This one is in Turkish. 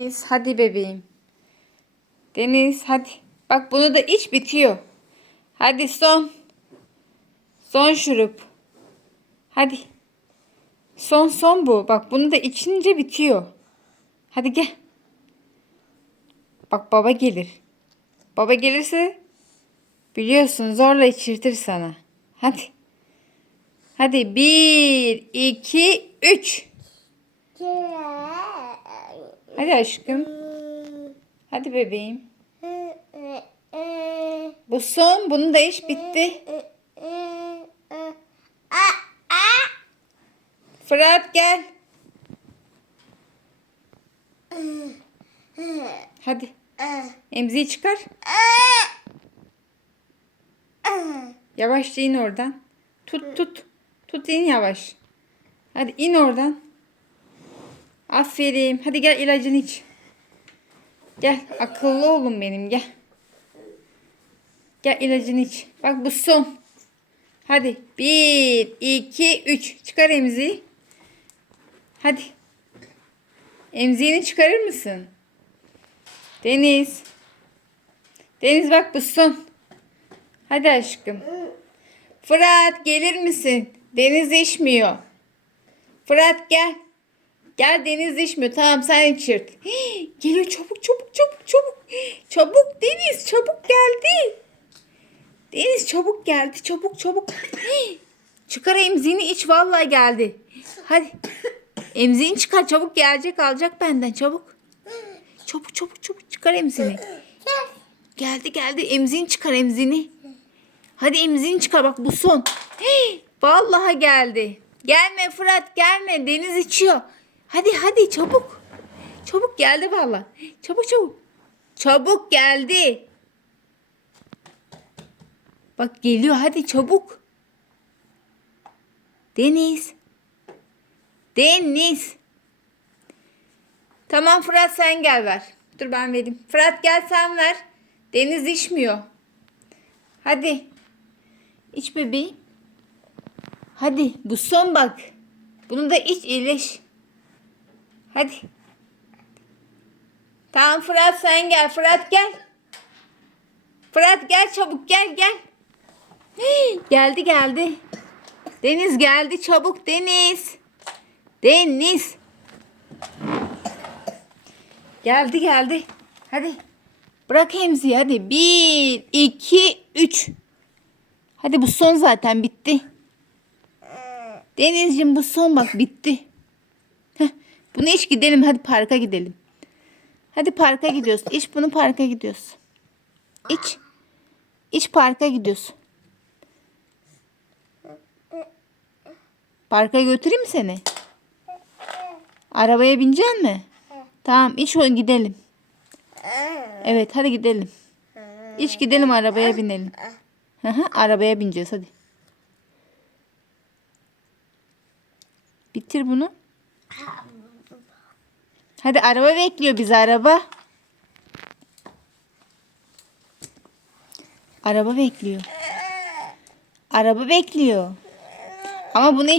Deniz hadi bebeğim. Deniz hadi. Bak bunu da iç bitiyor. Hadi son. Son şurup. Hadi. Son son bu. Bak bunu da içince bitiyor. Hadi gel. Bak baba gelir. Baba gelirse biliyorsun zorla içirtir sana. Hadi. Hadi bir, iki, üç. Hadi aşkım. Hadi bebeğim. Bu son. Bunu da iş bitti. Fırat gel. Hadi. Emziği çıkar. Yavaşça in oradan. Tut tut. Tut in yavaş. Hadi in oradan. Aferin. Hadi gel ilacını iç. Gel akıllı oğlum benim gel. Gel ilacını iç. Bak bu son. Hadi. Bir, iki, üç. Çıkar emziği. Hadi. Emziğini çıkarır mısın? Deniz. Deniz bak bu son. Hadi aşkım. Fırat gelir misin? Deniz içmiyor. Fırat gel. Gel Deniz içmiyor. Tamam sen içirt. Hii, Geliyor çabuk çabuk çabuk çabuk. Çabuk Deniz çabuk geldi. Deniz çabuk geldi. Çabuk çabuk. Çıkar emziğini iç vallahi geldi. Hadi. Emziğini çıkar çabuk gelecek alacak benden çabuk. Çabuk çabuk çabuk çıkar emziğini. Geldi geldi emziğini çıkar emziğini. Hadi emziğini çıkar bak bu son. Hii, Vallahi geldi. Gelme Fırat gelme Deniz içiyor. Hadi hadi çabuk. Çabuk geldi vallahi. Çabuk çabuk. Çabuk geldi. Bak geliyor hadi çabuk. Deniz. Deniz. Tamam Fırat sen gel ver. Dur ben vereyim. Fırat gel sen ver. Deniz içmiyor. Hadi. İç bebeğim. Hadi bu son bak. Bunu da iç iyileş. Hadi. Tamam Fırat sen gel. Fırat gel. Fırat gel çabuk gel gel. Geldi geldi. Deniz geldi çabuk Deniz. Deniz. Geldi geldi. Hadi. Bırak emziği hadi. Bir, iki, üç. Hadi bu son zaten bitti. Denizciğim bu son bak bitti. Bunu iç gidelim hadi parka gidelim. Hadi parka gidiyoruz. İç bunu parka gidiyoruz. İç. İç parka gidiyoruz. Parka götüreyim mi seni? Arabaya binecek mi? Tamam iç o gidelim. Evet hadi gidelim. İç gidelim arabaya binelim. Hı, arabaya bineceğiz hadi. Bitir bunu. Hadi araba bekliyor bizi araba. Araba bekliyor. Araba bekliyor. Ama bunu hiç